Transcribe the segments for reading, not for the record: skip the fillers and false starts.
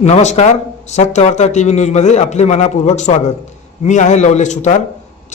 नमस्कार, सत्यवार्ता टीव्ही न्यूजमध्ये आपले मनापूर्वक स्वागत। मी आहे लवलेश सुतार।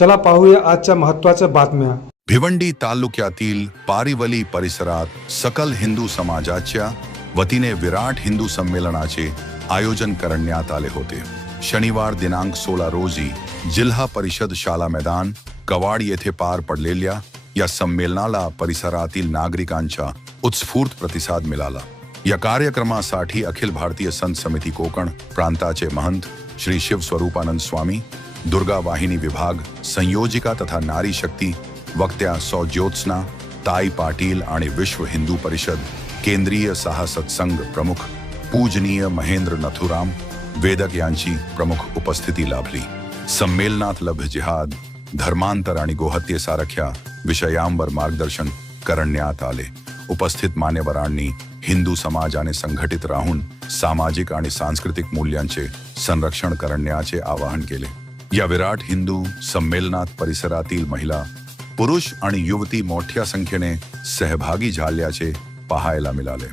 चला पाहूया आजच्या महत्त्वाच्या बातम्या। भिवंडी तालुक्यातील पारिवली परिसरात सकल हिंदू समाजाच्या वतीने विराट हिंदू संमेलनाचे आयोजन करण्यात आले होते। शनिवार दिनांक 16 रोजी जिल्हा परिषद शाला मैदान कवाड येथे पार पडलेल्या या संमेलनाला परिसरातील नागरिकांचा उत्स्फूर्त प्रतिसाद मिळाला। या कार्यक्रमासाठी अखिल भारतीय संत समिती कोकण प्रांताचे महंत श्री शिव स्वरूपानंद स्वामी, दुर्गा वाहिनी विभाग संयोजिका तथा नारी शक्ती वक्त्या सौ ज्योत्सना ताई पाटील आणि विश्व हिंदू परिषद केंद्रीय सत्संग प्रमुख पूजनीय महेंद्र नथुराम वेदक यांची प्रमुख उपस्थिती लाभली। संमेलनात लभ जिहाद, धर्मांतर आणि गोहत्येसारख्या विषयांवर मार्गदर्शन करण्यात आले। उपस्थित मान्यवरांनी हिंदू समाजाने संघटित राहून सामाजिक आणि सांस्कृतिक मूल्यांचे संरक्षण करण्याचे आवाहन केले। या विराट हिंदू संमेलनात परिसरातील महिला, पुरुष आणि युवती मोठ्या संख्येने सहभागी झाल्याचे पाहायला मिळाले।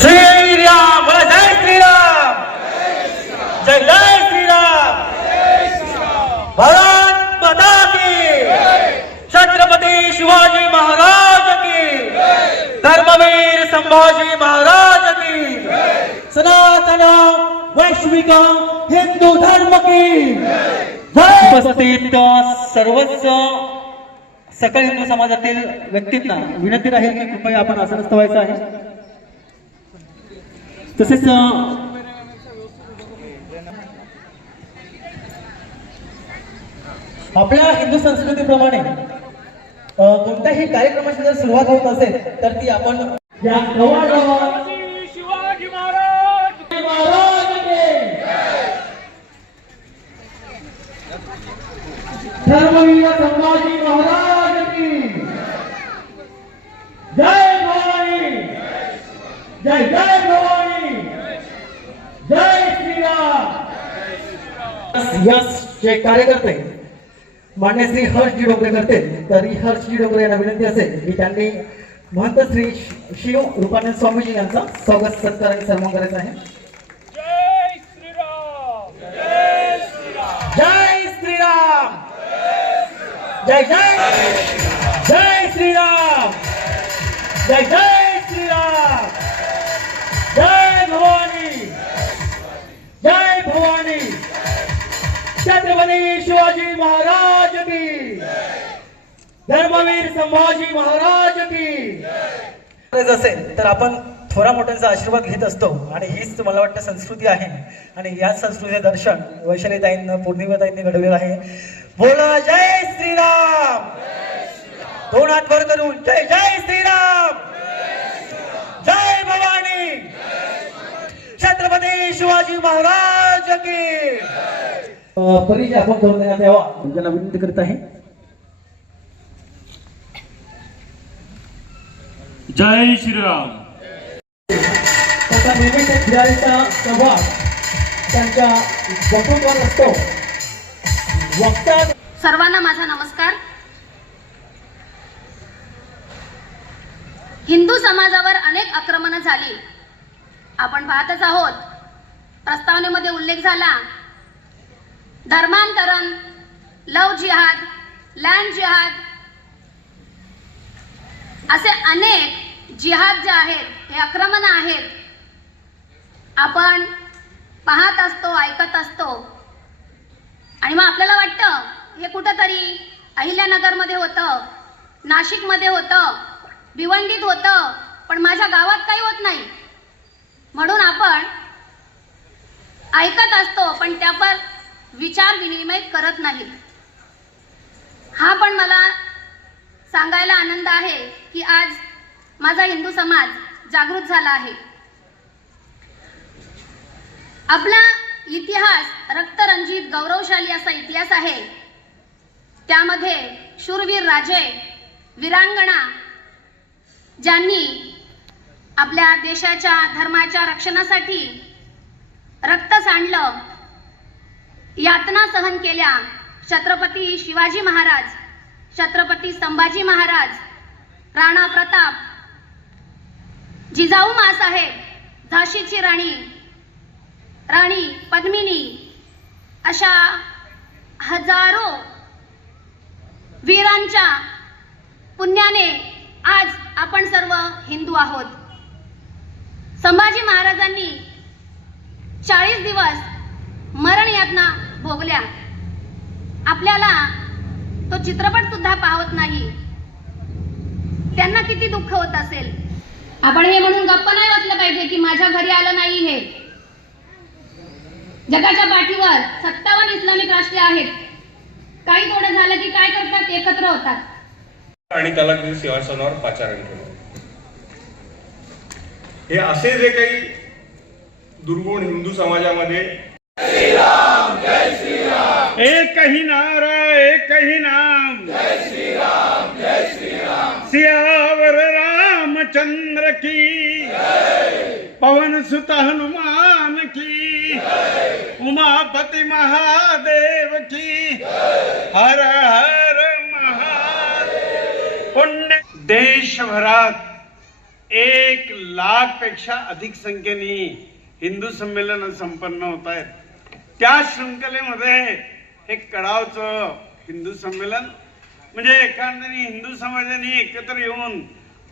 श्रीराम जय श्रीराम, जय जय श्रीराम, भारत माता की, छत्रपती शिवाजी महाराज की, धर्मवीर संभाजी महाराज की, सनातन वैश्विक हिंदू धर्म की उपस्थित सर्वच सकल हिंदू समाजातील व्यक्तींना विनंती राहील की कृपया आपण आसनस्थ व्हायचं आहे। तसेच आपल्या हिंदू संस्कृतीप्रमाणे कोणत्याही कार्यक्रमाची जर सुरुवात होत असेल तर ती आपण या शिवाजी महाराज धर्मवीर संभाजी महाराज की जय भवानी, जय जय भवानी, जय श्रीराम। जे कार्यकर्ते मान्य श्री हर्षजी डोंगरे करते, तर हर्षजी डोंगरे यांना विनंती असेल की त्यांनी महंत श्री शिव रूपानंद स्वामीजी यांचा स्वागत सत्कार आणि सन्मान करायचा आहे। जय श्रीराम, जय श्रीराम, जय श्रीराम, जय जय जय श्रीराम, जय जय श्रीराम, जय भवानी, जय भवानी, छत्रपती शिवाजी महाराज की, धर्मवीर संभाजी महाराज की। असेल तर आपण थोरा मोठ्यांचा आशीर्वाद घेत असतो आणि हीच मला वाटतं संस्कृती आहे आणि याच संस्कृतीचे दर्शन वैशालीताईंना पौर्णिमाताईंनी घडवलेलं आहे। बोला जय श्रीराम, दोन हात वर करून जय जय श्रीराम, जय भवानी, छत्रपती शिवाजी महाराज की। परिचय आपण करून देण्यात यावा त्यांना विनंती करत आहे। जय श्रीराम। आता विविध खेळाडूंचा सहभाग त्यांच्या वक्तृत्वात असतो। वक्ता सर्वांना माझा नमस्कार। हिंदू समाजावर अनेक आक्रमणे झाली, आपण पाहतच आहोत। प्रस्तावनेमध्ये उल्लेख झाला धर्मांतरण, लव जिहाद, लँड जिहाद, असे अनेक जिहाद जे आहेत हे आक्रमण आहेत। आपण पाहत असतो, ऐकत असतो आणि मग आपल्याला वाटतं हे कुठंतरी अहिल्यानगरमध्ये होतं, नाशिकमध्ये होतं, भिवंडीत होतं, पण माझ्या गावात काही होत नाही म्हणून आपण ऐकत असतो पण त्यावर विचार विनिमय करत नाही। हा पण मला सांगायला आनंद आहे की आज माझा हिंदू समाज जागृत झाला आहे। आपला इतिहास रक्तरंजित गौरवशाली असा इतिहास आहे। त्यामध्ये शूरवीर राजे, वीरांगणा ज्यांनी आपल्या देशाच्या धर्माच्या रक्षणासाठी रक्त सांडलं, यातना सहन केल्या। छत्रपती शिवाजी महाराज, छत्रपती संभाजी महाराज, राणा प्रताप, जिजाऊ माँसाहेब, झाशीची राणी राणी पद्मिनी अशा हजारो वीरांच्या पुण्याने आज आपण सर्व हिंदू आहोत. संभाजी महाराजांनी 40 दिवस मरण यातना भोगल्या. आपल्याला तो चित्रपट सुद्धा पाहत नाही. त्यांना किती दुःख होत असेल. आपण हे म्हणून गप्प नाही बसलं पाहिजे की माझ्या घरी आलं नाही. हे जगाच्या पाठीवर 57 इस्लामिक राष्ट्रे आहेत. काही थोडं झालं की काय करतात, एकत्र होतात आणि त्याला काही सिंहासनावर पाचारण केलं. हे असे जे काही दुर्गुण हिंदू समाजामध्ये एक ही नारा एक ही नाम, जय श्री राम जय श्री राम, सियावर रामचंद्र की जय, पवन सुत हनुमान की जय, उमापति महादेव की जय, हर हर महादेव. पुण्य देशभरात 1,00,000 पेक्षा अधिक संख्येने हिंदू संमेलन संपन्न होत आहेत. त्या शृंखलेमध्ये हे कडावचं हिंदू संमेलन म्हणजे एखाद्याने हिंदू समाजाने एकत्र येऊन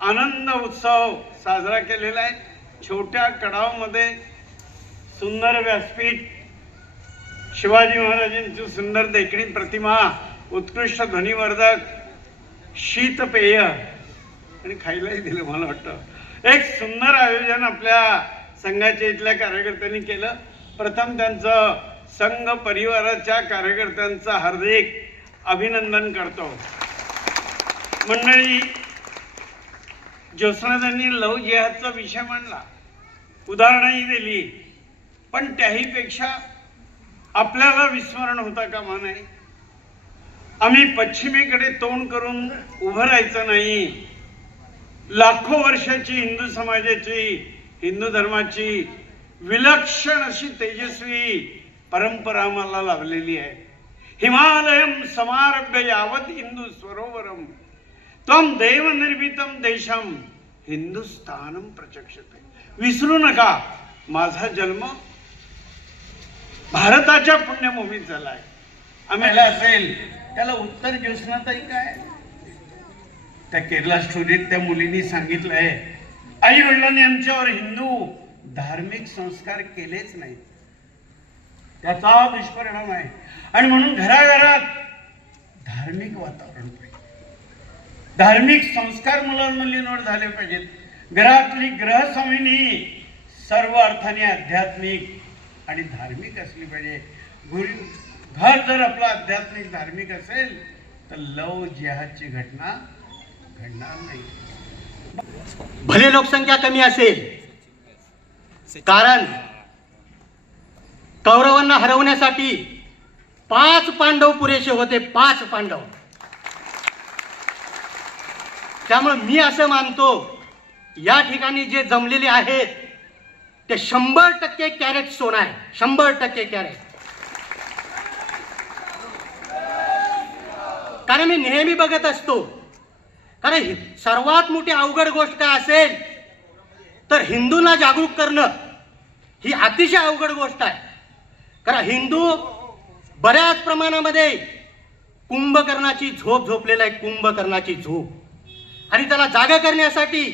आनंद उत्सव साजरा केलेला आहे. छोट्या कडावमध्ये सुंदर व्यासपीठ, शिवाजी महाराजांची सुंदर देखणी प्रतिमा, उत्कृष्ट ध्वनिवर्धक, शीतपेय आणि खायलाही दिलं. मला वाटतं एक सुंदर आयोजन आपल्या संघाच्या इथल्या कार्यकर्त्यांनी केलं. प्रथम त्यांचं संघ परिवाराच्या कार्यकर्त्यांचं हार्दिक अभिनंदन करतो. मंडळी, ज्योत्स्नाताईंनी लव जिहादचा विषय मांडला, उदाहरणही दिली, पण त्याहीपेक्षा आपल्याला विस्मरण होता कामा नये. आम्ही पश्चिमेकडे तोंड करून उभं राहायचं नाही. लाखो वर्षाची हिंदू समाजाची, हिंदू धर्माची विलक्षण अशी तेजस्वी परंपरा आम्हाला लाभलेली आहे. हिमालयम समारभ्य यावत हिंदू सरोवरम त्वं देव निर्मितम देशम हिंदुस्थानम प्रचक्षते. विसरू नका, माझा जन्म भारताच्या पुण्यभूमीत झालाय. आम्ही असेल त्याला उत्तर ज्योत्स्नाताई काय त्या केरला स्टोरीत त्या मुलींनी सांगितलंय, आई वडिलांनी आमच्यावर हिंदू धार्मिक संस्कार केलेच नाहीत. त्याचा दुष्परिणाम आहे. आणि म्हणून घराघरात धार्मिक वातावरण पाहिजे, धार्मिक संस्कार मुलांमुलींवर झाले पाहिजेत. घरातली ग्रहस्वामिनी सर्व अर्थाने आध्यात्मिक आणि धार्मिक असली पाहिजे. घर जर आपलं आध्यात्मिक धार्मिक असेल तर लव जिहादची घटना घडणार नाही. भले लोकसंख्या कमी असेल, कारण कौरवांना हरवण्यासाठी 5 पांडव पुरेसे होते, 5 पांडव. त्यामुळे मी असं मानतो, या ठिकाणी जे जमलेले आहेत ते 100% कॅरेट सोनं आहे, 100% कॅरेट. कारण मी नेहमी बघत असतो, कारण सर्वात मोठी अवघड गोष्ट काय असेल तर हिंदूंना जागरूक करणं ही अतिशय अवघड गोष्ट आहे. कारण हिंदू बऱ्याच प्रमाणामध्ये कुंभकर्णाची झोप झोपलेला आहे, कुंभकर्णाची झोप. आणि त्याला जागा करण्यासाठी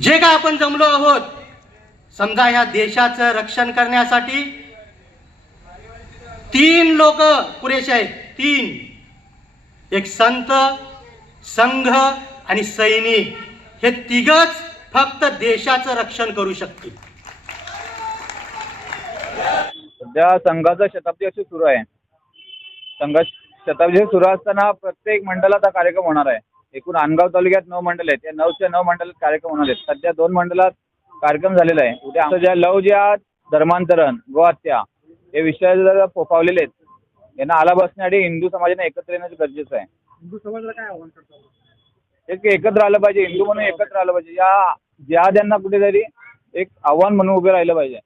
जे काय आपण जमलो आहोत, समजा या देशाचं रक्षण करण्यासाठी 3 लोक पुरेसे आहेत. 3, एक संत, संघ आणि सैनिक. हे 3घच फक्त देशाचं रक्षण करू शकतील. सध्या संघाचा शताब्दी वर्ष सुरू आहे. संघ शताब्दी सुरू असताना प्रत्येक मंडळात हा कार्यक्रम होणार आहे. एकूण आनगाव तालुक्यात 9 मंडळ आहेत. या 9च्या 9 मंडळात कार्यक्रम होणार आहेत. सध्या 2 मंडळात कार्यक्रम झालेला आहे. उद्या आमचं ज्या लव जिहाद, धर्मांतरण, गोहत्या हे विषय जर फोफावलेले आहेत, यांना आला बसण्यासाठी हिंदू समाजाने एकत्र येणं गरजेचं आहे. हिंदू समाजाला काय आव्हान करतो? तेच की एकत्र आलं पाहिजे, हिंदू म्हणून एकत्र आलं पाहिजे. या जिहाद्यांना कुठेतरी एक आव्हान म्हणून उभे राहिलं पाहिजे.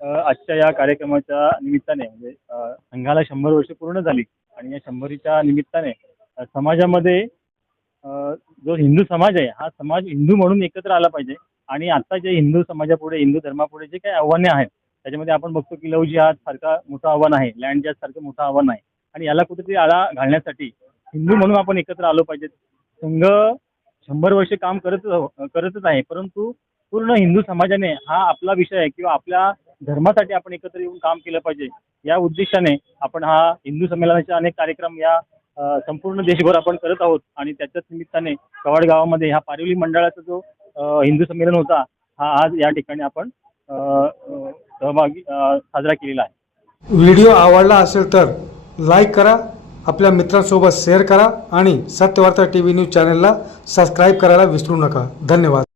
आजच्या या कार्यक्रमाच्या निमित्ताने म्हणजे संघाला 100 वर्ष पूर्ण झाली आणि या 100च्या निमित्ताने समाजामध्ये जो हिंदू समाज आहे, हा समाज हिंदू म्हणून एकत्र आला पाहिजे आणि आता जे हिंदू समाजापुढे, हिंदू धर्मापुढे जे काही आव्हाने आहेत त्याच्यामध्ये आपण बघतो की लव जिहाद सारखा मोठं आव्हान आहे, लँड जिहाद सारखं मोठं आव्हान आहे आणि याला कुठेतरी आळा घालण्यासाठी हिंदू म्हणून आपण एकत्र आलो पाहिजे. संघ 100 वर्ष काम करतच आहे, परंतु पूर्ण हिंदू समाजाने हा आपला विषय आहे किंवा आपल्या धर्मासाठी आपण एकत्र येऊन काम केलं पाहिजे या उद्देशाने आपण हा हिंदू संमेलनाचे अनेक कार्यक्रम या संपूर्ण देशभर आपण करत आहोत आणि त्याच्याच निमित्ताने कवाड गावामध्ये ह्या पारिवली मंडळाचा जो हिंदू संमेलन होता हा आज या ठिकाणी आपण सहभागी साजरा केलेला आहे. व्हिडिओ आवडला असेल तर लाईक करा, आपल्या मित्रांसोबत शेअर करा आणि सत्यवार्ता TV न्यूज चॅनलला सबस्क्राईब करायला विसरू नका. धन्यवाद.